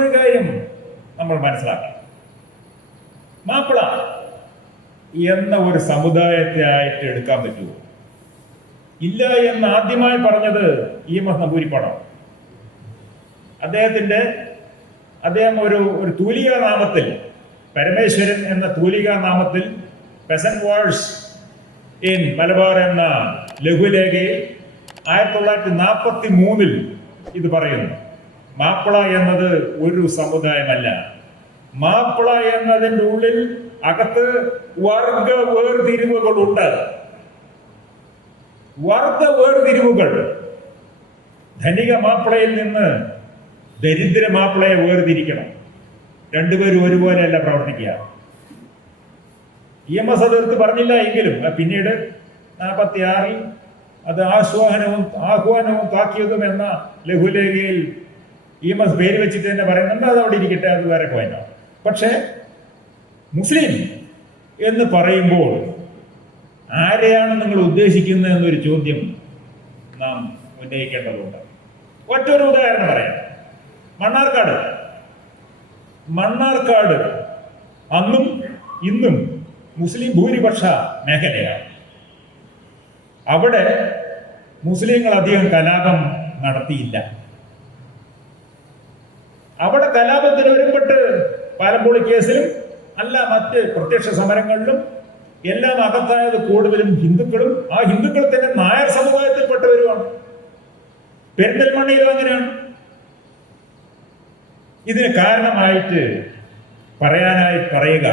ഒരു കാര്യം നമ്മൾ മനസ്സിലാക്കണം. മാപ്പിള എന്ന ഒരു സമുദായത്തെ ആയിട്ട് എടുക്കാൻ പറ്റുമോ? ഇല്ല എന്ന് ആദ്യമായി പറഞ്ഞത് EMS നമ്പൂതിരിപ്പാടാണ്. അദ്ദേഹം ഒരു തൂലികാ നാമത്തിൽ, പരമേശ്വരൻ എന്ന തൂലികാ നാമത്തിൽ പെസന്റ് വാഴ്സ് ഇൻ മലബാർ എന്ന ലഘുലേഖയിൽ 1943 ഇത് പറയുന്നു. മാപ്പിള എന്നത് ഒരു സമുദായമല്ല. മാപ്പിള എന്നതിൻ്റെ ഉള്ളിൽ അകത്ത് വർഗ വേർതിരിവുകളുണ്ട്. വർഗ വേർതിരിവുകൾ. ധനിക മാപ്പിളയിൽ നിന്ന് ദരിദ്ര മാപ്പിളയെ വേർതിരിക്കണം. രണ്ടുപേരും ഒരുപോലെയല്ല പ്രവർത്തിക്കുക. EMS അത് എടുത്ത് പറഞ്ഞില്ല എങ്കിലും പിന്നീട് 46 അത് ആഹ്വാനവും താക്കീതും എന്ന ലഘുലേഖയിൽ EMS പേര് വെച്ചിട്ട് തന്നെ പറയുന്നുണ്ട്. അത് അവിടെ ഇരിക്കട്ടെ, അത് വേറെ പോയിന്റാണ്. പക്ഷേ മുസ്ലിം എന്ന് പറയുമ്പോൾ ആരെയാണ് നിങ്ങൾ ഉദ്ദേശിക്കുന്നത് എന്നൊരു ചോദ്യം നാം ഉന്നയിക്കേണ്ടതുണ്ട്. ഒറ്റൊരു ഉദാഹരണം പറയാം. മണ്ണാർക്കാട് അന്നും ഇന്നും മുസ്ലിം ഭൂരിപക്ഷ മേഖലയാണ്. അവിടെ മുസ്ലിങ്ങൾ അധികം കലാപം നടത്തിയില്ല. അവിടെ കലാപത്തിന് ഒരുപെട്ട് പാലമ്പോളി കേസിലും അല്ല മറ്റ് പ്രത്യക്ഷ സമരങ്ങളിലും എല്ലാം അകത്തായത് കൂടുതലും ഹിന്ദുക്കളും, ആ ഹിന്ദുക്കൾ തന്നെ നായർ സമുദായത്തിൽപ്പെട്ടവരുമാണ്. പെരിന്തൽമണ്ണയിലും അങ്ങനെയാണ്. ഇതിന് കാരണമായിട്ട് പറയുക,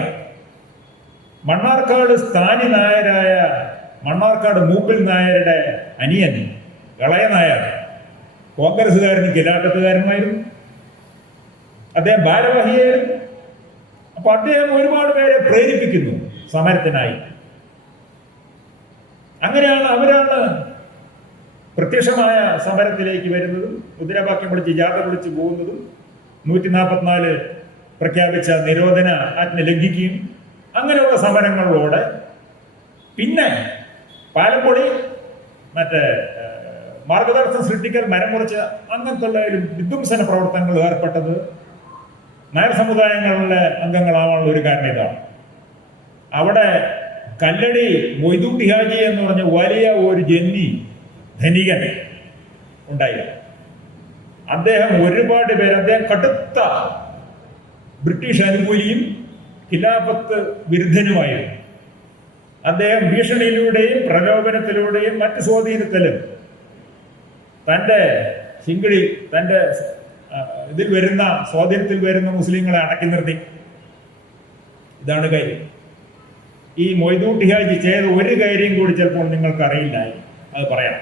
മണ്ണാർക്കാട് സ്ഥാനി നായരായ മണ്ണാർക്കാട് മൂപ്പിൽ നായരുടെ അനിയൻ ഇളയ നായർ കോൺഗ്രസ്സുകാരനും ഖിലാഫത്തുകാരനുമായിരുന്നു. അദ്ദേഹം ഭാരവാഹിയായിരുന്നു. അപ്പൊ അദ്ദേഹം ഒരുപാട് പേരെ പ്രേരിപ്പിക്കുന്നു സമരത്തിനായി. അവരാണ് പ്രത്യക്ഷമായ സമരത്തിലേക്ക് വരുന്നതും മുദ്രാവാക്യം വിളിച്ച് ജാഥ വിളിച്ച് പോകുന്നതും 144 പ്രഖ്യാപിച്ച നിരോധന ആജ്ഞ ലംഘിക്കുകയും അങ്ങനെയുള്ള സമരങ്ങളോടെ പിന്നെ പാലപ്പൊടി മറ്റേ മാർഗദർശനം സൃഷ്ടിക്കൽ, മരം മുറിച്ച് അങ്ങനത്തെ വിധ്വംസന പ്രവർത്തനങ്ങൾ ഏർപ്പെട്ടത് നായർ സമുദായങ്ങളിലെ അംഗങ്ങളാവാനുള്ള ഒരു കാരണം ഇതാണ്. അവിടെ കല്ലടി മൊയ്തൂട്ടി ഹാജി എന്ന് പറഞ്ഞ വലിയ ഒരു ജന്മി ധനികൻ ഉണ്ടായിരുന്നു. അദ്ദേഹം ഒരുപാട് പേര്, അദ്ദേഹം കടുത്ത ബ്രിട്ടീഷ് അനുകൂലിയും ഖിലാഫത്ത് വിരുദ്ധനുമായിരുന്നു. അദ്ദേഹം ഭീഷണിയിലൂടെയും പ്രലോഭനത്തിലൂടെയും മറ്റ് സ്വാധീനത്തിലും തൻ്റെ സ്വാധീനത്തിൽ വരുന്ന മുസ്ലിങ്ങളെ അടക്കി നിർത്തി. ഇതാണ് കാര്യം. ഈ മൊയ്തൂട്ടി ഹാജി ചെയ്ത ഒരു കാര്യം കൂടി ചിലപ്പോൾ നിങ്ങൾക്ക് അറിയില്ല, അത് പറയാം.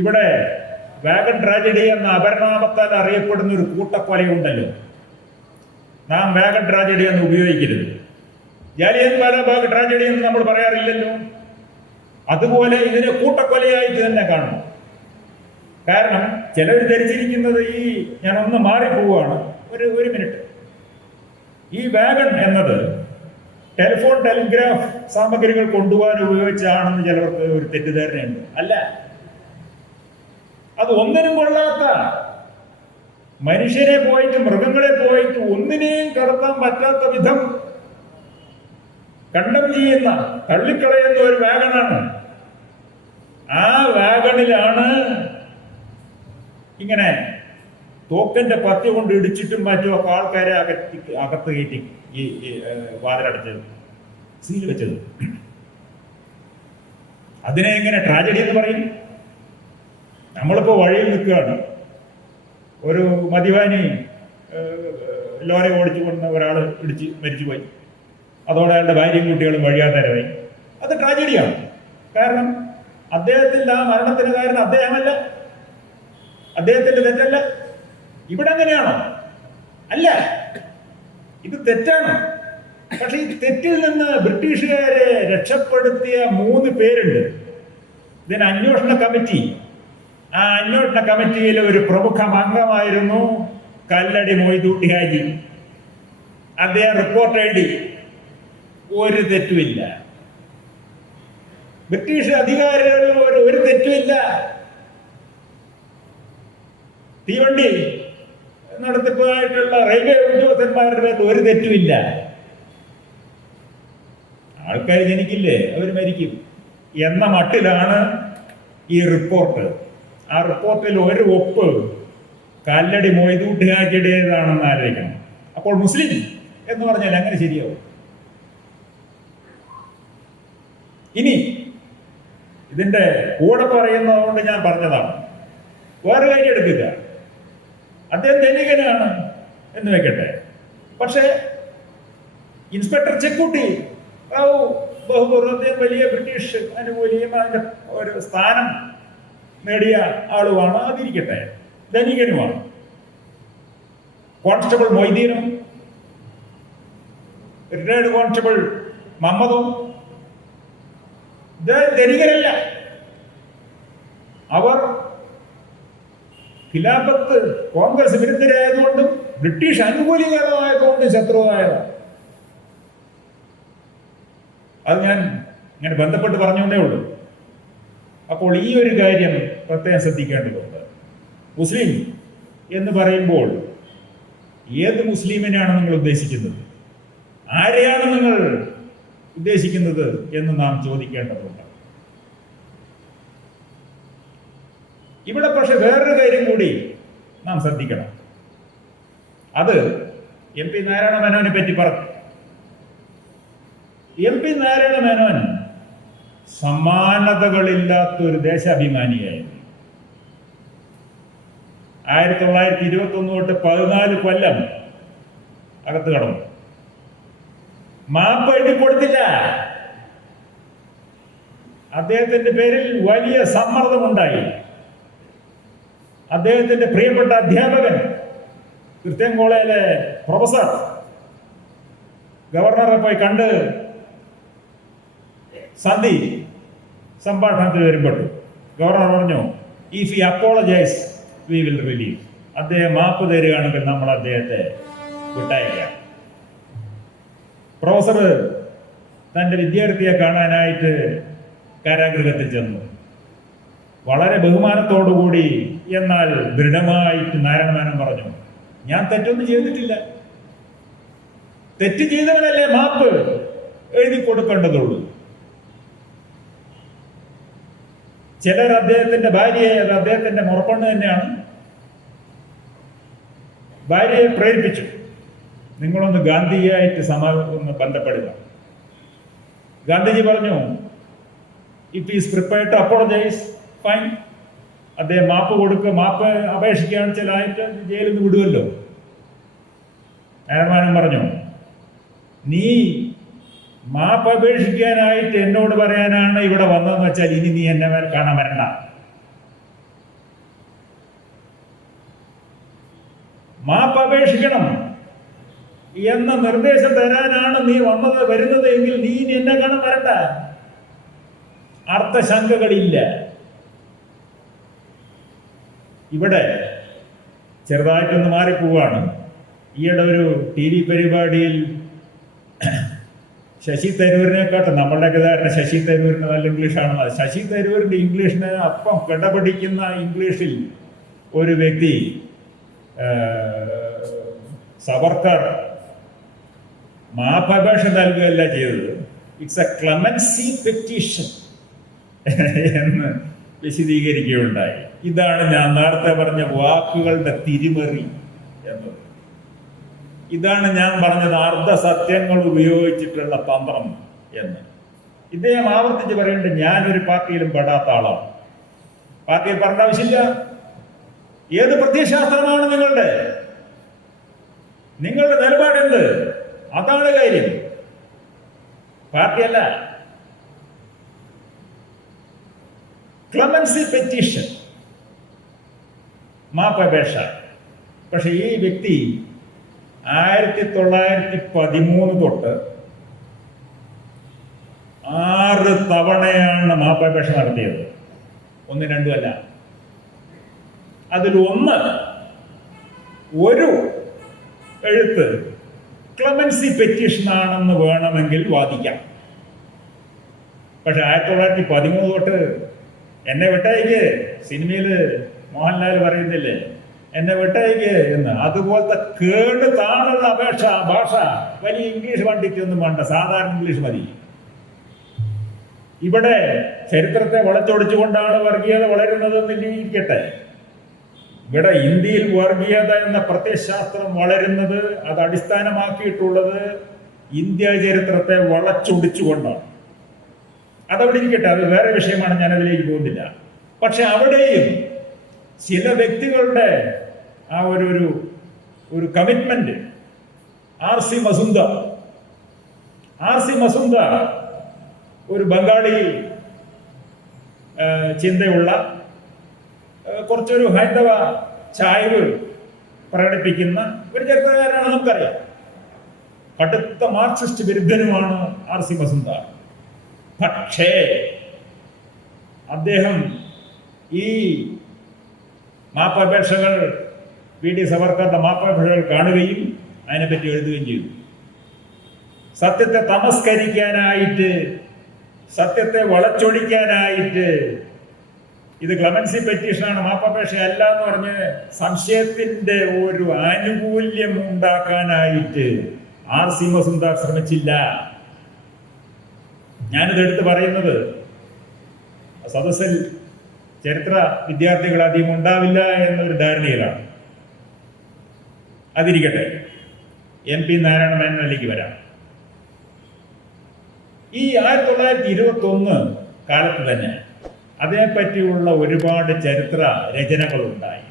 ഇവിടെ വാഗൺ ട്രാജഡി എന്ന അപരനാമത്താൽ അറിയപ്പെടുന്ന ഒരു കൂട്ടക്കൊലയുണ്ടല്ലോ. നാം വാഗൺ ട്രാജഡി എന്ന് ഉപയോഗിക്കരുത്. ജാലിയൻ വാലാബാഗ് ട്രാജഡി എന്ന് നമ്മൾ പറയാറില്ലല്ലോ. അതുപോലെ ഇതിനെ കൂട്ടക്കൊലയായിട്ട് തന്നെ കാണണം. കാരണം ചിലർ ധരിച്ചിരിക്കുന്നത് ഞാനൊന്ന് മാറിപ്പോവുകയാണ്, ഒരു മിനിറ്റ്. ഈ വാഗൺ എന്നത് ടെലിഗ്രാഫ് സാമഗ്രികൾ കൊണ്ടുപോകാൻ ഉപയോഗിച്ചാണെന്ന് ചിലർക്ക് ഒരു തെറ്റിദ്ധാരണയുണ്ട്. അല്ല, അത് ഒന്നിനും കൊള്ളാത്ത മനുഷ്യരെ പോയിട്ട് മൃഗങ്ങളെ പോയിട്ട് ഒന്നിനെയും കടത്താൻ പറ്റാത്ത വിധം കണ്ടം ചെയ്യുന്ന, തള്ളിക്കളയുന്ന ഒരു വാഗണാണ്. ആ വാഗണിലാണ് ഇങ്ങനെ തോക്കന്റെ പത്തി കൊണ്ട് ഇടിച്ചിട്ടും മറ്റുമൊക്കെ ആൾക്കാരെ അകത്ത് കയറ്റി ഈ വാതിലടച്ചത്, സീൽ വെച്ചത്. അതിനെ എങ്ങനെ ട്രാജഡി എന്ന് പറയും? നമ്മളിപ്പോ വഴിയിൽ നിൽക്കുകയാണ്, ഒരു മദ്യപാനി ലോറി ഓടിച്ചു കൊണ്ട ഒരാൾ ഇടിച്ച് മരിച്ചുപോയി. അതോടെ അയാളുടെ ഭാര്യയും കുട്ടികളും വഴിയാത്തരമായി. അത് ട്രാജഡിയാണ്. കാരണം അദ്ദേഹത്തിന്റെ ആ മരണത്തിന് കാരണം അദ്ദേഹമല്ല, അദ്ദേഹത്തിന്റെ തെറ്റല്ല. ഇവിടെ അങ്ങനെയാണോ? അല്ല, ഇത് തെറ്റാണ്. പക്ഷെ ഈ തെറ്റിൽ നിന്ന് ബ്രിട്ടീഷുകാരെ രക്ഷപ്പെടുത്തിയ 3 പേരുണ്ട്. ഇതിന് അന്വേഷണ കമ്മിറ്റി. ആ അന്വേഷണ കമ്മിറ്റിയിലെ ഒരു പ്രമുഖ അംഗമായിരുന്നു കല്ലടി മൊയ്തൂട്ടി ഹാജി. അദ്ദേഹം റിപ്പോർട്ട് എഴുതി, ഒരു തെറ്റുമില്ല, ബ്രിട്ടീഷ് അധികാരികളിൽ ഒരു തെറ്റുമില്ല. തീവണ്ടി നടത്തിപ്പായിട്ടുള്ള റെയിൽവേ ഉദ്യോഗസ്ഥന്മാരുടെ പേരിൽ ഒരു തെറ്റുമില്ല. ആൾക്കാർ ജനിക്കില്ലേ, അവർ മരിക്കും എന്ന മട്ടിലാണ് ഈ റിപ്പോർട്ട്. ആ റിപ്പോർട്ടിൽ ഒരു ഒപ്പ് കല്ലടി മൊയ്തൂട്ടുകാക്കിയുടേതാണെന്ന് ആലോചിക്കണം. അപ്പോൾ മുസ്ലിം എന്ന് പറഞ്ഞാൽ അങ്ങനെ ശരിയാവും? ഇനി ഇതിന്റെ കൂടെ പറയുന്നതുകൊണ്ട് ഞാൻ പറഞ്ഞതാണ്. വേറെ കാര്യം എടുക്കുക, അദ്ദേഹം ധനികനാണ് എന്ന് വെക്കട്ടെ, പക്ഷേ ഇൻസ്പെക്ടർ ചെക്കുട്ടി ബഹുപൂർവ്വത്തെ വലിയ ബ്രിട്ടീഷ് അനുകൂലിയും അതിന്റെ ഒരു സ്ഥാനം നേടിയ ആളുമാണ്, അതിരിക്കട്ടെ, ധനികനുമാണ്. കോൺസ്റ്റബിൾ മൊയ്തീനും റിട്ടയർഡ് കോൺസ്റ്റബിൾ മമ്മദും ധനികരല്ല. അവർ ഖിലാഫത്ത് കോൺഗ്രസ് വിരുദ്ധരായതുകൊണ്ടും ബ്രിട്ടീഷ് അനുകൂലികളായതുകൊണ്ടും ശത്രുവായതാണ്. അത് ഞാൻ ഇങ്ങനെ ബന്ധപ്പെട്ട് പറഞ്ഞേ ഉള്ളൂ. അപ്പോൾ ഈ ഒരു കാര്യം പ്രത്യേകം ശ്രദ്ധിക്കേണ്ടതുണ്ട്. മുസ്ലിം എന്ന് പറയുമ്പോൾ ഏത് മുസ്ലിമിനെയാണ് നിങ്ങൾ ഉദ്ദേശിക്കുന്നത്, ആരെയാണ് നിങ്ങൾ ഉദ്ദേശിക്കുന്നത് എന്ന് നാം ചോദിക്കേണ്ടതുണ്ട്. ഇവിടെ പക്ഷെ വേറൊരു കാര്യം കൂടി നാം ശ്രദ്ധിക്കണം. അത് MP നാരായണ മേനോനെ പറ്റി പറഞ്ഞു. MP നാരായണ മേനോൻ സമാനതകളില്ലാത്തൊരു ദേശാഭിമാനിയായിരുന്നു. 1921 തൊട്ട് 14 കൊല്ലം അകത്ത് കടന്നു. മാപ്പ് എഴുതി കൊടുത്തില്ല. അദ്ദേഹത്തിന്റെ പേരിൽ വലിയ സമ്മർദ്ദമുണ്ടായി. അദ്ദേഹത്തിന്റെ പ്രിയപ്പെട്ട അധ്യാപകൻ ക്രിസ്ത്യൻ കോളേജിലെ പ്രൊഫസർ ഗവർണറെ പോയി കണ്ട് സന്ധി സംഭാഷണത്തിൽ വരുമ്പോൾ ഗവർണർ പറഞ്ഞു, if he apologise we will relieve. അദ്ദേഹം മാപ്പ് തരികയാണെങ്കിൽ നമ്മൾ അദ്ദേഹത്തെ വിട്ടയക്കാം. പ്രൊഫസർ തൻ്റെ വിദ്യാർത്ഥിയെ കാണാനായിട്ട് കാരാഗൃഹത്തിൽ ചെന്നു. വളരെ ബഹുമാനത്തോടുകൂടി എന്നാൽ ദൃഢമായിട്ട് നാരായണ മേനോൻ പറഞ്ഞു, ഞാൻ തെറ്റൊന്നും ചെയ്തിട്ടില്ല. തെറ്റ് ചെയ്തവനല്ലേ മാപ്പ് എഴുതി കൊടുക്കേണ്ടതുള്ളൂ. ചിലർ അദ്ദേഹത്തിന്റെ ഭാര്യയെ, അദ്ദേഹത്തിന്റെ മുറപ്പെണ്ണ് തന്നെയാണ്, ഭാര്യയെ പ്രേരിപ്പിച്ചു, നിങ്ങളൊന്ന് ഗാന്ധിയായിട്ട് ഒന്ന് ബന്ധപ്പെടുക. ഗാന്ധിജി പറഞ്ഞു, if is prepared to apologize fine. അദ്ദേഹം മാപ്പ് കൊടുക്കുക, മാപ്പ് അപേക്ഷിക്കുകയാണ് വെച്ചാൽ ആയിട്ട് ജയിലിൽ നിന്ന് വിടുമല്ലോ. നാരായണ പറഞ്ഞു, നീ മാപ്പ് അപേക്ഷിക്കാനായിട്ട് എന്നോട് പറയാനാണ് ഇവിടെ വന്നതെന്ന് വെച്ചാൽ ഇനി നീ എന്നെ കാണാൻ വരണ്ട. മാപ്പ് അപേക്ഷിക്കണം എന്ന നിർദ്ദേശം തരാനാണ് നീ വരുന്നത് എങ്കിൽ നീ ഇനി എന്നെ കാണാൻ വരണ്ട. അർത്ഥശങ്കകളില്ല. ഇവിടെ ചെറുതായിട്ടൊന്ന് മാറിപ്പോവാണ്. ഈയിടെ ഒരു TV പരിപാടിയിൽ ശശി തരൂരിനെക്കാട്ടും നമ്മളുടെയൊക്കെ ധാരണ ശശി തരൂരിന് നല്ല ഇംഗ്ലീഷാണ്. ശശി തരൂരിന്റെ ഇംഗ്ലീഷിന് അപ്പം കിടപിടിക്കുന്ന ഇംഗ്ലീഷിൽ ഒരു വ്യക്തി സവർക്കർ മാപ്പപേക്ഷ നൽകുകയല്ല ചെയ്തത്, ഇറ്റ്സ് എ ക്ലെമൻസി പെറ്റീഷൻ എന്ന് വിശദീകരിക്കുകയുണ്ടായി. ഇതാണ് ഞാൻ നേരത്തെ പറഞ്ഞ വാക്കുകളുടെ തിരിമറി എന്നത്. ഇതാണ് ഞാൻ പറഞ്ഞത് അർദ്ധസത്യങ്ങൾ ഉപയോഗിച്ചിട്ടുള്ള തന്ത്രം എന്ന്. ഇദ്ദേഹം ആവർത്തിച്ച് പറയേണ്ടത് ഞാനൊരു പാർട്ടിയിലും പെടാത്ത ആളാണ്. പാർട്ടിയിൽ പറഞ്ഞ ആവശ്യമില്ല. ഏത് പ്രത്യയശാസ്ത്രമാണ് നിങ്ങളുടെ നിലപാടെന്ത്? അതാണ് കാര്യം, പാർട്ടിയല്ല. ക്ലെമൻസി പെറ്റീഷൻ, മാപ്പപേക്ഷ. പക്ഷെ ഈ വ്യക്തി 1913 തൊട്ട് 6 തവണയാണ് മാപ്പപേക്ഷ നടത്തിയത്. 1, 2 അല്ല. അതിലൊന്ന് ഒരു എഴുത്ത് ക്ലെമൻസി പെറ്റീഷൻ ആണെന്ന് വേണമെങ്കിൽ വാദിക്കാം. പക്ഷെ 1913 തൊട്ട് എന്നെ വിട്ടയക്ക്, സിനിമയിൽ മോഹൻലാൽ പറയുന്നില്ലേ, എന്നെ വിട്ടയക്ക് എന്ന്. അതുപോലത്തെ കേട് താണുള്ള ഭാഷ വലിയ ഇംഗ്ലീഷ് പണ്ഡിറ്റൊന്നും വേണ്ട, സാധാരണ ഇംഗ്ലീഷ് മതി. ഇവിടെ ചരിത്രത്തെ വളച്ചൊടിച്ചുകൊണ്ടാണ് വർഗീയത വളരുന്നതെന്ന് ഇരിക്കട്ടെ. ഇവിടെ ഇന്ത്യയിൽ വർഗീയത എന്ന പ്രത്യയശാസ്ത്രം വളരുന്നത്, അത് അടിസ്ഥാനമാക്കിയിട്ടുള്ളത് ഇന്ത്യ ചരിത്രത്തെ വളച്ചൊടിച്ചുകൊണ്ടാണ്. അതവിടെ ഇരിക്കട്ടെ, അത് വേറെ വിഷയമാണ്, ഞാൻ അതിലേക്ക് പോകുന്നില്ല. പക്ഷെ അവിടെയും ചില വ്യക്തികളുടെ ആ ഒരു കമ്മിറ്റ്മെന്റ്, ആർ സി മസുന്ദർ ഒരു ബംഗാളി ചിന്തയുള്ള കുറച്ചൊരു ഹൈന്ദവ ചായ്വ് പ്രകടിപ്പിക്കുന്ന ഒരു ചരിത്രകാരനാണ്, നമുക്കറിയാം. കടുത്ത മാർക്സിസ്റ്റ് വിരുദ്ധനുമാണ് ആർ സി മസുന്ദർ. പക്ഷേ അദ്ദേഹം ഈ മാപ്പപേക്ഷകൾ, വി ഡി സവർക്കറുടെ മാപ്പപേക്ഷകൾ കാണുകയും അതിനെപ്പറ്റി എഴുതുകയും ചെയ്തു. സത്യത്തെ തമസ്കരിക്കാനായിട്ട്, സത്യത്തെ വളച്ചൊടിക്കാനായിട്ട്, ഇത് ക്ലമൻസി പെറ്റീഷനാണ്, മാപ്പപേക്ഷ അല്ല എന്ന് പറഞ്ഞ് സംശയത്തിന്റെ ഒരു ആനുകൂല്യം ഉണ്ടാക്കാനായിട്ട് ആർ സി മസുന്ദർ ശ്രമിച്ചില്ല. ഞാനിത് എടുത്ത് പറയുന്നത് സദസ്സിൽ ചരിത്ര വിദ്യാർത്ഥികൾ അധികം ഉണ്ടാവില്ല എന്നൊരു ധാരണയിലാണ്. അതിരിക്കട്ടെ, MP നാരായണ മേനോനിലേക്ക് വരാം. ഈ 1921 കാലത്ത് തന്നെ അതേപ്പറ്റിയുള്ള ഒരുപാട് ചരിത്ര രചനകളുണ്ടായി.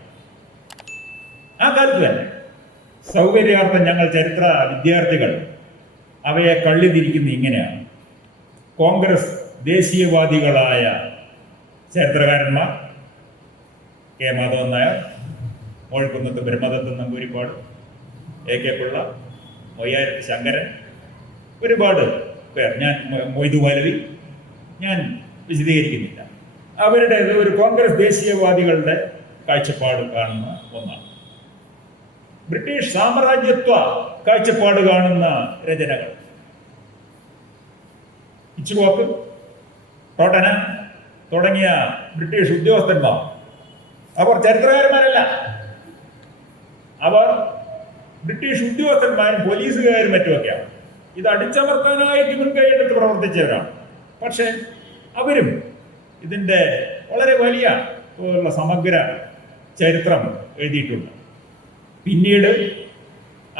ആ കാലത്ത് തന്നെ സൗകര്യാർത്ഥം ഞങ്ങൾ ചരിത്ര വിദ്യാർത്ഥികൾ അവയെ കള്ളിതിരിക്കുന്ന ഇങ്ങനെയാണ്. കോൺഗ്രസ് ദേശീയവാദികളായ ചരിത്രകാരന്മാർ കെ മാധവൻ നായർ, മോഴ്ക്കുന്നത്ത് ബ്രഹ്മദത്തൻ നമ്പൂരിപ്പാട്, AK പിള്ള, മൊയ്യാരത്ത് ശങ്കരൻ, ഒരുപാട് പേർ, ഞാൻ മൊയ്തു മൗലവി, ഞാൻ വിശദീകരിക്കുന്നില്ല. അവരുടെ ഒരു കോൺഗ്രസ് ദേശീയവാദികളുടെ കാഴ്ചപ്പാട് കാണുന്ന ഒന്നാണ്. ബ്രിട്ടീഷ് സാമ്രാജ്യത്വ കാഴ്ചപ്പാട് കാണുന്ന രചനകൾ ഇച്ചുവാക്ക്, ടോട്ടന തുടങ്ങിയ ബ്രിട്ടീഷ് ഉദ്യോഗസ്ഥന്മാർ, അവർ ചരിത്രകാരന്മാരല്ല, അവർ ബ്രിട്ടീഷ് ഉദ്യോഗസ്ഥന്മാരും പോലീസുകാരും മറ്റുമൊക്കെയാണ്. ഇത് അടിച്ചമർത്താനായിട്ട് മുൻകൈയെടുത്ത് പ്രവർത്തിച്ചവരാണ്. പക്ഷെ അവരും ഇതിൻ്റെ വളരെ വലിയ സമഗ്ര ചരിത്രം എഴുതിയിട്ടുണ്ട്. പിന്നീട്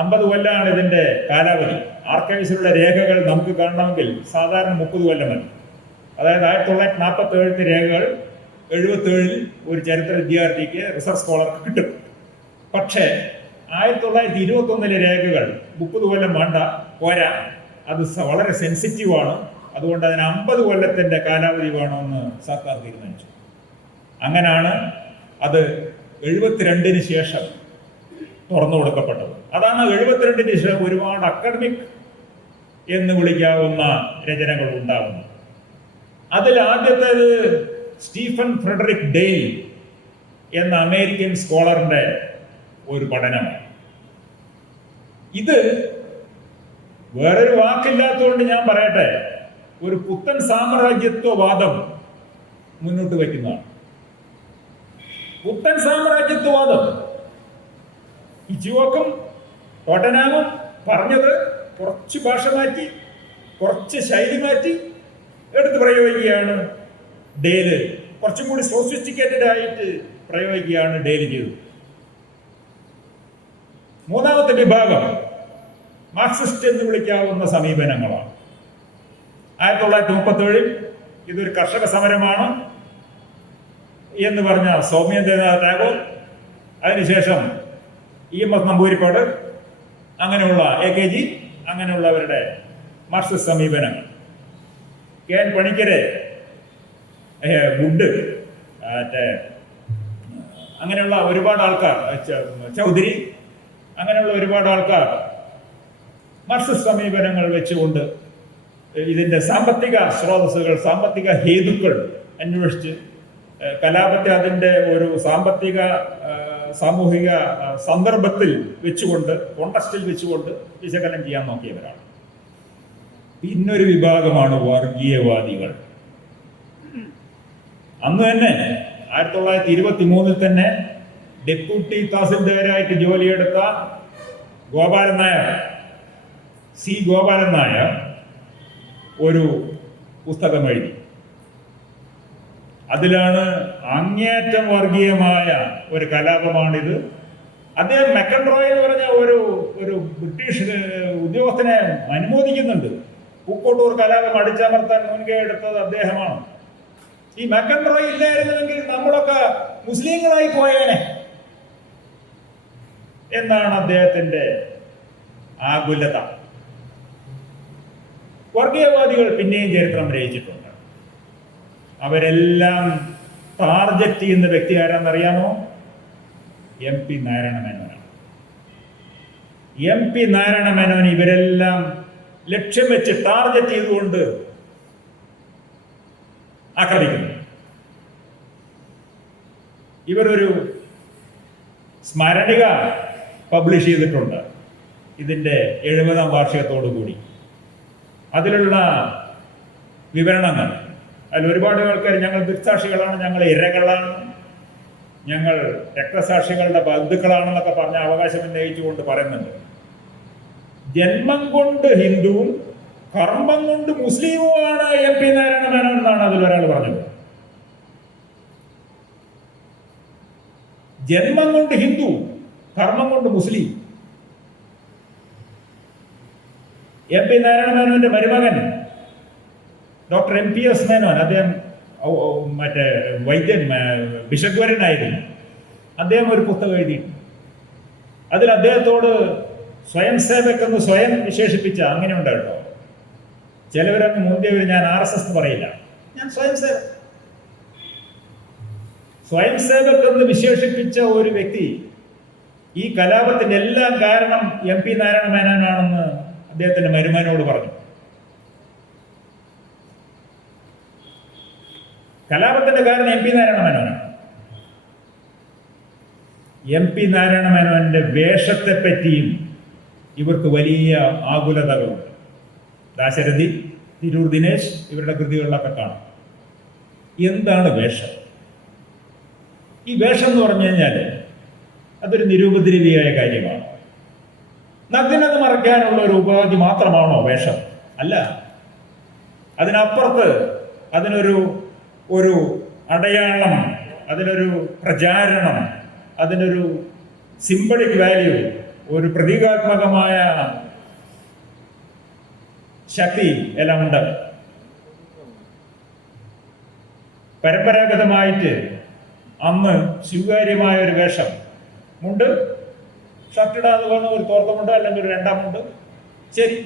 50 കൊല്ലമാണ് ഇതിൻ്റെ കാലാവധി. ആർക്കൈവ്സിലുള്ള രേഖകൾ നമുക്ക് കാണണമെങ്കിൽ സാധാരണ 30 കൊല്ലം മതി. അതായത് 1947 രേഖകൾ 77 ഒരു ചരിത്ര വിദ്യാർത്ഥിക്ക്, റിസർച്ച് സ്കോളർക്ക് കിട്ടും. പക്ഷേ 1921 രേഖകൾ 30 കൊല്ലം വേണ്ട, പോരാ, അത് വളരെ സെൻസിറ്റീവാണ്. അതുകൊണ്ട് അതിന് 50 കൊല്ലത്തിൻ്റെ കാലാവധി വേണമെന്ന് സർക്കാർ തീരുമാനിച്ചു. അങ്ങനെയാണ് അത് 72 ശേഷം തുറന്നു കൊടുക്കപ്പെട്ടത്. അതാണ് 72 ശേഷം ഒരുപാട് അക്കാഡമിക് എന്ന് വിളിക്കാവുന്ന രചനകൾ ഉണ്ടാകുന്നത്. അതിൽ ആദ്യത്തേത് സ്റ്റീഫൻ ഫ്രെഡറിക് ഡെയിൽ എന്ന അമേരിക്കൻ സ്കോളറിന്റെ ഒരു പഠനമാണ്. ഇത് വേറൊരു വാക്കില്ലാത്തതുകൊണ്ട് ഞാൻ പറയട്ടെ, ഒരു പുത്തൻ സാമ്രാജ്യത്വവാദം മുന്നോട്ട് വയ്ക്കുന്നതാണ്. പുത്തൻ സാമ്രാജ്യത്വവാദം ഇച്ചുവാക്കും ടോട്ടനാമും പറഞ്ഞത് കുറച്ച് ഭാഷ മാറ്റി, കുറച്ച് ശൈലി മാറ്റി എടുത്ത് പ്രയോഗിക്കുകയാണ് ഡേല്. കുറച്ചും കൂടി സോഫിസ്റ്റിക്കേറ്റഡ് ആയിട്ട് പ്രയോഗിക്കുകയാണ് ഡേല് ചെയ്തത്. മൂന്നാമത്തെ വിഭാഗം മാർക്സിസ്റ്റ് എന്ന് വിളിക്കാവുന്ന സമീപനങ്ങളാണ്. 1937 ഇതൊരു കർഷക സമരമാണ് എന്ന് പറഞ്ഞ സൗമ്യേന്ദ്രനാഥ് ടാഗോർ, അതിനുശേഷം EMS നമ്പൂരിപ്പാട്, അങ്ങനെയുള്ള AKG, അങ്ങനെയുള്ളവരുടെ മാർക്സിസ്റ്റ് സമീപനങ്ങൾ. KN പണിക്കര്, വുഡ്, അങ്ങനെയുള്ള ഒരുപാട് ആൾക്കാർ, ചൗധരി, അങ്ങനെയുള്ള ഒരുപാട് ആൾക്കാർ മാർക്സിസ്റ്റ് സമീപനങ്ങൾ വെച്ചുകൊണ്ട് ഇതിൻ്റെ സാമ്പത്തിക സ്രോതസ്സുകൾ, സാമ്പത്തിക ഹേതുക്കൾ അന്വേഷിച്ച് കലാപത്തെ അതിൻ്റെ ഒരു സാമ്പത്തിക സാമൂഹിക സന്ദർഭത്തിൽ വെച്ചുകൊണ്ട്, കോണ്ടക്സ്റ്റിൽ വെച്ചുകൊണ്ട് വിശകലനം ചെയ്യാൻ നോക്കിയവരാണ്. പിന്നൊരു വിഭാഗമാണ് വർഗീയവാദികൾ. അന്ന് തന്നെ 1923 തന്നെ ഡെപ്യൂട്ടി തഹസിൽദാരായിട്ട് ജോലിയെടുത്ത ഗോപാലൻ നായർ, സി ഗോപാലൻ നായർ ഒരു പുസ്തകം എഴുതി. അതിലാണ് അങ്ങേയറ്റം വർഗീയമായ ഒരു കലാപമാണിത്. അദ്ദേഹം മെക്കൻറോയ് എന്ന് പറഞ്ഞ ഒരു ബ്രിട്ടീഷ് ഉദ്യോഗസ്ഥനെ അനുമോദിക്കുന്നുണ്ട്. പൂക്കോട്ടൂർ കലാപം അടിച്ചമർത്താൻ മുൻകൈ എടുത്തത് അദ്ദേഹമാണ്. ഈ മെക്കൻറോയ് ഇല്ലായിരുന്നുവെങ്കിൽ നമ്മളൊക്കെ മുസ്ലിങ്ങളായി പോയേനെ എന്നാണ് അദ്ദേഹത്തിന്റെ ആകുലത. വർഗീയവാദികൾ പിന്നെയും ചരിത്രം രചിച്ചിട്ടുണ്ട്. അവരെല്ലാം ടാർഗറ്റ് ചെയ്യുന്ന വ്യക്തി ആരാന്നറിയാമോ? MP നാരായണ മേനോനാണ്. MP നാരായണ മേനോൻ ഇവരെല്ലാം ലക്ഷ്യം വെച്ച് ടാർഗറ്റ് ചെയ്തുകൊണ്ട് ആക്രമിക്കുന്നു. ഇവരൊരു സ്മരണിക പബ്ലിഷ് ചെയ്തിട്ടുണ്ട് ഇതിൻ്റെ 70ാം വാർഷികത്തോടു കൂടി. അതിലുള്ള വിവരണങ്ങൾ, അതിൽ ഒരുപാട് ആൾക്കാർ ഞങ്ങൾ ദൃക്സാക്ഷികളാണ്, ഞങ്ങൾ ഇരകളാണ്, ഞങ്ങൾ രക്തസാക്ഷികളുടെ ബന്ധുക്കളാണെന്നൊക്കെ പറഞ്ഞ അവകാശം ഉന്നയിച്ചുകൊണ്ട് പറയുന്നുണ്ട്. ജന്മം കൊണ്ട് ഹിന്ദുവും കർമ്മം കൊണ്ട് മുസ്ലിമുമാണ് MP നാരായണ മേനോൻ എന്നാണ് അതിലൊരാൾ പറഞ്ഞത്. ജന്മം കൊണ്ട് ഹിന്ദു, കർമ്മം കൊണ്ട് മുസ്ലിം. MP നാരായണ മേനോന്റെ മരുമകൻ ഡോക്ടർ MPS മേനോൻ, അദ്ദേഹം മറ്റേ വൈദ്യൻ ബിഷഗ്വരനായിരുന്നു. അദ്ദേഹം ഒരു പുസ്തകം എഴുതിയിട്ടുണ്ട്. അതിൽ അദ്ദേഹത്തോട് സ്വയം സേവക് എന്ന് സ്വയം വിശേഷിപ്പിച്ച, അങ്ങനെ ഉണ്ട് കേട്ടോ, ചിലവരങ്ങ് മുന്തിയവർ, ഞാൻ RSS എന്ന് പറയില്ല, ഞാൻ സ്വയം സേവക് എന്ന് വിശേഷിപ്പിച്ച ഒരു വ്യക്തി ഈ കലാപത്തിന്റെ എല്ലാം കാരണം MP നാരായണ മേനോനാണെന്ന് അദ്ദേഹത്തിന്റെ മരുമകനോട് പറഞ്ഞു. കലാപത്തിന്റെ കാരണം MP നാരായണ മേനോനാണ്. MP നാരായണ മേനോന്റെ വേഷത്തെ പറ്റിയും ഇവർക്ക് വലിയ ആകുലതകളുണ്ട്. ദാശരഥി, തിരൂർ ദിനേശ് ഇവരുടെ കൃതികളിലൊക്കെ കാണാം. എന്താണ് വേഷം? ഈ വേഷം എന്ന് പറഞ്ഞു കഴിഞ്ഞാൽ അതൊരു നിരുപദ്രവിയായ കാര്യമാണ്. നഗ്നത മറയ്ക്കാനുള്ള ഒരു ഉപാധി മാത്രമാണോ വേഷം? അല്ല. അതിനപ്പുറത്ത് അതിനൊരു അടയാളം, അതിനൊരു പ്രചാരണം, അതിനൊരു സിംബളിക് വാല്യൂ, ഒരു പ്രതീകാത്മകമായ ശക്തി എല്ലാം ഉണ്ട്. പരമ്പരാഗതമായിട്ട് അന്ന് സ്വീകാര്യമായ ഒരു വേഷം, മുണ്ട്, ഷർട്ടിടാതെ പോകുന്ന ഒരു തോർത്തമുണ്ട്, അല്ലെങ്കിൽ ഒരു രണ്ടാമുണ്ട്, ശരി,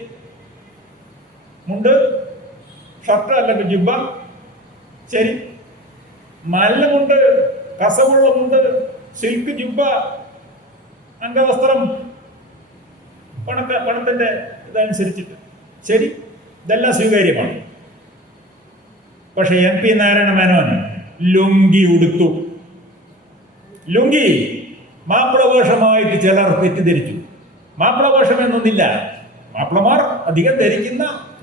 മുണ്ട്, ഷർട്ട് അല്ലെങ്കിൽ ജിബ്ബ, ശരി, നല്ല മുണ്ട്, കസവുള്ള മുണ്ട്, സിൽക്ക് ജിബ്ബ, അംഗവസ്ത്രം, പണത്തിന്റെ ഇതനുസരിച്ചിട്ട്, ശരി, ഇതെല്ലാം സ്വീകാര്യമാണ്. പക്ഷെ MP നാരായണ മേനോൻ ലുങ്കി ഉടുത്തു. ലുങ്കി മാപ്പിളവേഷമായിട്ട് ചിലർ തെറ്റിദ്ധരിച്ചു. മാപ്പിളവേഷം എന്നൊന്നില്ല. മാപ്പിളമാർ അധികം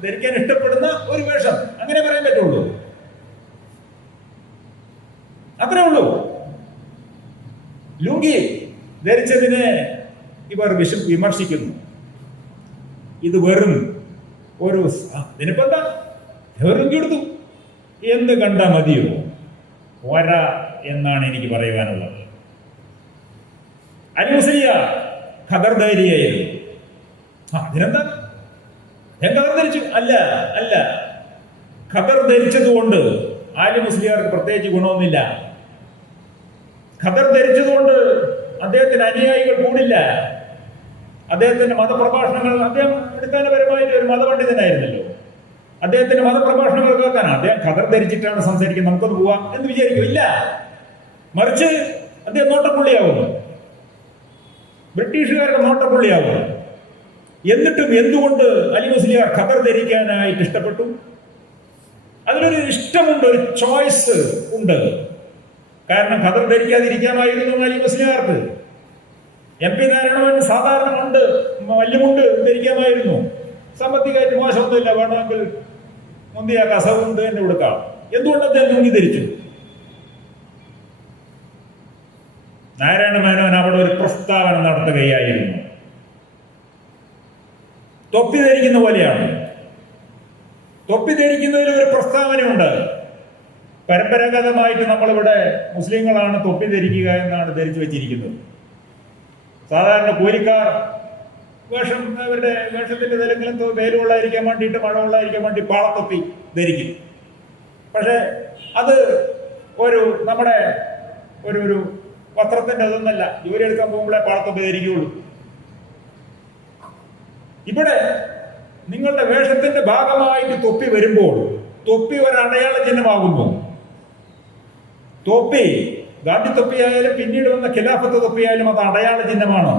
ധരിക്കാൻ ഇഷ്ടപ്പെടുന്ന ഒരു വേഷം, അങ്ങനെ പറയാൻ പറ്റുള്ളൂ. അത്രേ ഉള്ളൂ. ലുങ്കി ധരിച്ചതിനെ ഇവർ വിമർശിക്കുന്നു. ഇത് വെറും ഒരു ഇതിനിപ്പോ എന്താ, ലുങ്കി എടുത്തു എന്ന് കണ്ടാ മതിയോ? പോരാ എന്നാണ് എനിക്ക് പറയുവാനുള്ളത്. അലി മുസ്ലിയാർ ഖദർദാരിയായിരുന്നു. അതിനെന്താ, ഞാൻ ഖദർ ധരിച്ചു? അല്ല, ഖദർ ധരിച്ചതുകൊണ്ട് ആലി മുസ്ലിയാർക്ക് പ്രത്യേകിച്ച് ഗുണമൊന്നുമില്ല. ഖദർ ധരിച്ചതുകൊണ്ട് അദ്ദേഹത്തിന് അനുയായികൾ കൂടില്ല. അദ്ദേഹത്തിന്റെ മതപ്രഭാഷണങ്ങൾ, അദ്ദേഹം അടിസ്ഥാനപരമായിട്ട് ഒരു മതപണ്ഡിതനായിരുന്നല്ലോ, അദ്ദേഹത്തിന്റെ മതപ്രഭാഷണങ്ങൾ കേൾക്കാനാണ്. അദ്ദേഹം ഖദർ ധരിച്ചിട്ടാണ് സംസാരിക്കുന്നത്, നമുക്കൊന്ന് പോവാം എന്ന് വിചാരിക്കില്ല. മറിച്ച് അദ്ദേഹം നോട്ടപ്പുള്ളിയാവുന്നു, ബ്രിട്ടീഷുകാരുടെ നോട്ടപ്പുള്ളിയാവുന്നു. എന്നിട്ടും എന്തുകൊണ്ട് അലി മുസ്ലിയാർ ഖദർ ധരിക്കാനായിട്ട് ഇഷ്ടപ്പെട്ടു? അതിലൊരു ഇഷ്ടമുണ്ട്, ഒരു ചോയ്സ് ഉണ്ട്. കാരണം ഖദർ ധരിക്കാതിരിക്കാമായിരുന്നു അലി മുസ്ലിയാർക്ക്. MP നാരായണൻ സാധാരണ മുണ്ട്, വല്യമുണ്ട് ധരിക്കാമായിരുന്നു. സാമ്പത്തികമായിട്ട് മോശമൊന്നുമില്ല, വേണമെങ്കിൽ മുന്തിയ കസവുണ്ട് തന്നെ കൊടുക്കാം. എന്തുകൊണ്ട് അദ്ദേഹം ലുങ്കി ധരിച്ചു? നാരായണ മേനോൻ അവിടെ ഒരു പ്രസ്താവന നടത്തുകയായിരുന്നു. തൊപ്പി ധരിക്കുന്ന പോലെയാണ്. തൊപ്പി ധരിക്കുന്നതിൽ ഒരു പ്രസ്താവനയുണ്ട്. പരമ്പരാഗതമായിട്ട് നമ്മളിവിടെ മുസ്ലിങ്ങളാണ് തൊപ്പി ധരിക്കുക എന്നാണ് ധരിച്ചു വെച്ചിരിക്കുന്നത്. സാധാരണ കൂലിക്കാർ അവരുടെ വേഷത്തിന്റെ ഏതെങ്കിലും വെയിലുള്ളായിരിക്കാൻ വേണ്ടിയിട്ട് മഴമുള്ളായിരിക്കാൻ വേണ്ടി പാളത്തൊപ്പി ധരിക്കും. പക്ഷെ അത് നമ്മുടെ ഒരു വസ്ത്രത്തിന്റെ അതൊന്നല്ല. ജോലി എടുക്കാൻ പോകുമ്പോഴേ പാളത്തൊപ്പി ധരിക്കുകയുള്ളൂ. ഇവിടെ നിങ്ങളുടെ വേഷത്തിന്റെ ഭാഗമായിട്ട് തൊപ്പി വരുമ്പോൾ തൊപ്പി ഒരു അടയാള ചിഹ്നമാകുന്നു. തൊപ്പി ഗാന്ധി തൊപ്പിയായാലും പിന്നീട് വന്ന ഖിലാഫത്ത് തൊപ്പിയായാലും അത് അടയാള ചിഹ്നമാണ്.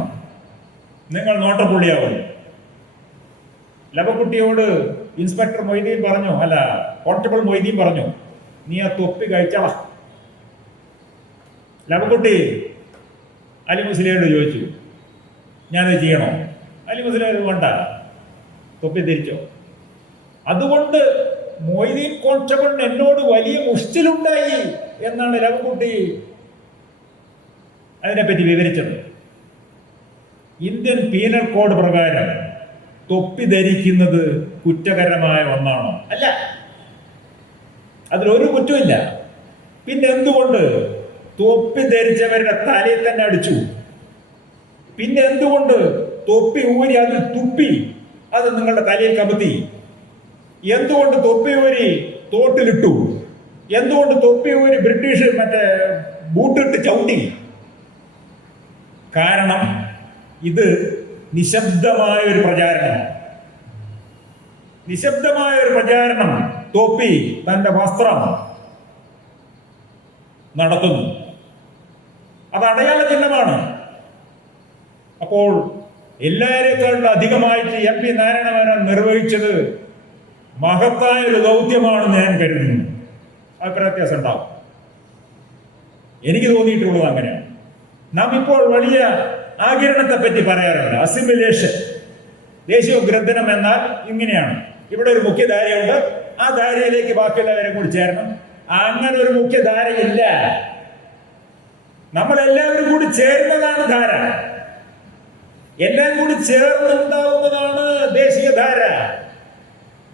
നിങ്ങൾ നോട്ടപ്പുള്ളിയാവും. ലബക്കുട്ടിയോട് ഇൻസ്പെക്ടർ മൊയ്തീൻ പറഞ്ഞു, അല്ല കോൺസ്റ്റബിൾ മൊയ്തീൻ പറഞ്ഞു, നീ ആ തൊപ്പി കഴിച്ചള. ലബക്കുട്ടി അലി മുസ്ലിയോട് ചോദിച്ചു, ഞാനത് ചെയ്യണോ? അലി മുസ്ലിം വേണ്ട, തൊപ്പി തിരിച്ചോ. അതുകൊണ്ട് മൊയ്തീൻ കോൺസ്റ്റബിളിന് എന്നോട് വലിയ മുഷ്ടിലുണ്ടായി എന്നാണ് ലബക്കുട്ടി അതിനെപ്പറ്റി വിവരിച്ചത്. ഇന്ത്യൻ പീനൽ കോഡ് പ്രകാരം തൊപ്പി ധരിക്കുന്നത് കുറ്റകരമായ ഒന്നാണോ? അല്ല, അതിലൊരു കുറ്റമില്ല. പിന്നെ എന്തുകൊണ്ട് തൊപ്പി ധരിച്ചവരുടെ തലയിൽ തന്നെ അടിച്ചു? പിന്നെ എന്തുകൊണ്ട് തൊപ്പി ഊരി അതിൽ തുപ്പി അത് നിങ്ങളുടെ തലയിൽ കമത്തി? എന്തുകൊണ്ട് തൊപ്പി ഊരി തോട്ടിലിട്ടു? എന്തുകൊണ്ട് തൊപ്പി ഊരി ബ്രിട്ടീഷ് ബൂട്ടിട്ട് ചവിട്ടി? കാരണം ഇത് നിശബ്ദമായ ഒരു പ്രചാരണമാണ്. നിശബ്ദമായ ഒരു പ്രചാരണം തൊപ്പി തന്റെ വസ്ത്രം നടത്തുന്നു. അത് അടയാള ചിഹ്നമാണ്. അപ്പോൾ എല്ലാവരെക്കാളും അധികമായിട്ട് MP നാരായണ മേനോൻ നിർവഹിച്ചത് മഹത്തായ ഒരു ദൗത്യമാണെന്ന് ഞാൻ കരുതുന്നു. അഭിപ്രായ വ്യത്യാസം ഉണ്ടാവും. എനിക്ക് തോന്നിയിട്ടുള്ളത് അങ്ങനെയാണ്. നാം ഇപ്പോൾ വലിയ ആകിരണത്തെ പറ്റി പറയാറുണ്ട്. അസിമിലേഷൻ, ദേശീയോദ്ഗ്രഥനം എന്നാൽ ഇങ്ങനെയാണ്. ഇവിടെ ഒരു മുഖ്യധാരയുണ്ട്, ആ ധാരയിലേക്ക് ബാക്കിയുള്ളവരെ കൂടി ചേരണം. അങ്ങനെ ഒരു മുഖ്യധാരയില്ല. നമ്മളെല്ലാവരും കൂടി ചേരുന്നതാണ് ധാര. എല്ലാം കൂടി ചേർന്നുണ്ടാവുന്നതാണ് ദേശീയധാര.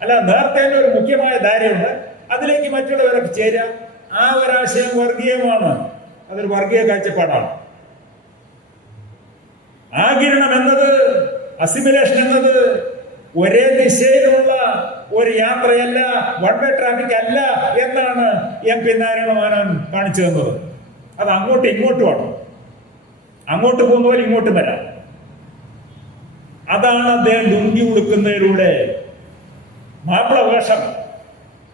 അല്ല, നേരത്തെ തന്നെ ഒരു മുഖ്യമായ ധാരയുണ്ട്, അതിലേക്ക് മറ്റുള്ളവരൊക്കെ ചേരാം. ആ ഒരാശയം വർഗീയമാണ്. അതൊരു വർഗീയ കാഴ്ചപ്പാടാണ്. ആകിരണം എന്നത്, അസിമിലേഷൻ എന്നത് ഒരേ ദിശയിലുള്ള ഒരു യാത്രയല്ല, വൺ വേ ട്രാഫിക് അല്ല എന്നാണ് MP നാരായണ മേനോൻ കാണിച്ചു തന്നത്. അത് അങ്ങോട്ടും ഇങ്ങോട്ടുമാണ്. അങ്ങോട്ട് പോകുന്നവർ ഇങ്ങോട്ടും വരാം. അതാണ് അദ്ദേഹം ലുങ്കി ഉടുക്കുന്നതിലൂടെ, മാപ്പിള വേഷം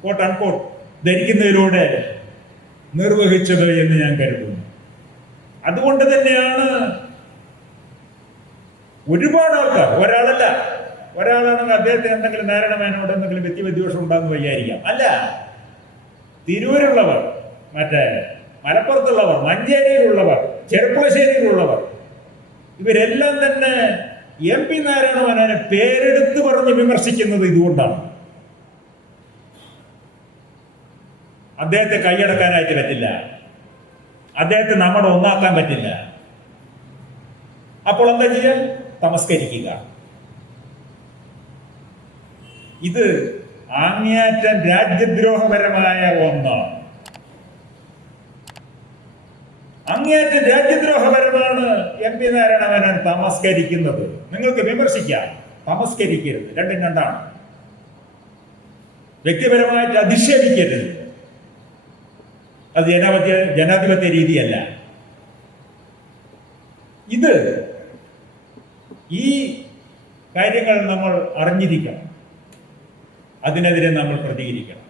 കോട്ട് അൺകോട്ട് ധരിക്കുന്നതിലൂടെ നിർവഹിച്ചത് എന്ന് ഞാൻ കരുതുന്നു. അതുകൊണ്ട് തന്നെയാണ് ഒരുപാട് ആൾക്കാർ, ഒരാളാണെങ്കിൽ അദ്ദേഹത്തിന് എന്തെങ്കിലും നാരായണ മേനോട് എന്തെങ്കിലും വ്യക്തിവിദ്വേഷം ഉണ്ടാകുന്ന വയ്യായിരിക്കാം. അല്ല, തിരൂരുള്ളവർ, മലപ്പുറത്തുള്ളവർ, മഞ്ചേരിയിലുള്ളവർ, ചെറുപ്പുളശ്ശേരിയിലുള്ളവർ, ഇവരെല്ലാം തന്നെ MP നാരായണ മേനോനെ പേരെടുത്ത് പറഞ്ഞ് വിമർശിക്കുന്നത് ഇതുകൊണ്ടാണ്. അദ്ദേഹത്തെ കൈയടക്കാനായിട്ട് പറ്റില്ല, അദ്ദേഹത്തെ നമ്മൾ ഒന്നാക്കാൻ പറ്റില്ല. അപ്പോൾ എന്താ ചെയ്യാൻ? തമസ്കരിക്കുക. ഇത് അങ്ങേയറ്റം രാജ്യദ്രോഹപരമായ ഒന്നാണ്. അങ്ങേയറ്റം രാജ്യദ്രോഹപരമാണ് MP നാരായണ മേനോൻ തമസ്കരിക്കുന്നത്. നിങ്ങൾക്ക് വിമർശിക്കാം, തമസ്കരിക്കരുത്. രണ്ടും രണ്ടാണ്. വ്യക്തിപരമായിട്ട് അധിക്ഷേപിക്കരുത്. അത് ജനാധിപത്യ രീതിയല്ല. ഈ കാര്യങ്ങൾ നമ്മൾ അറിഞ്ഞിരിക്കണം. അതിനെതിരെ നമ്മൾ പ്രതികരിക്കണം.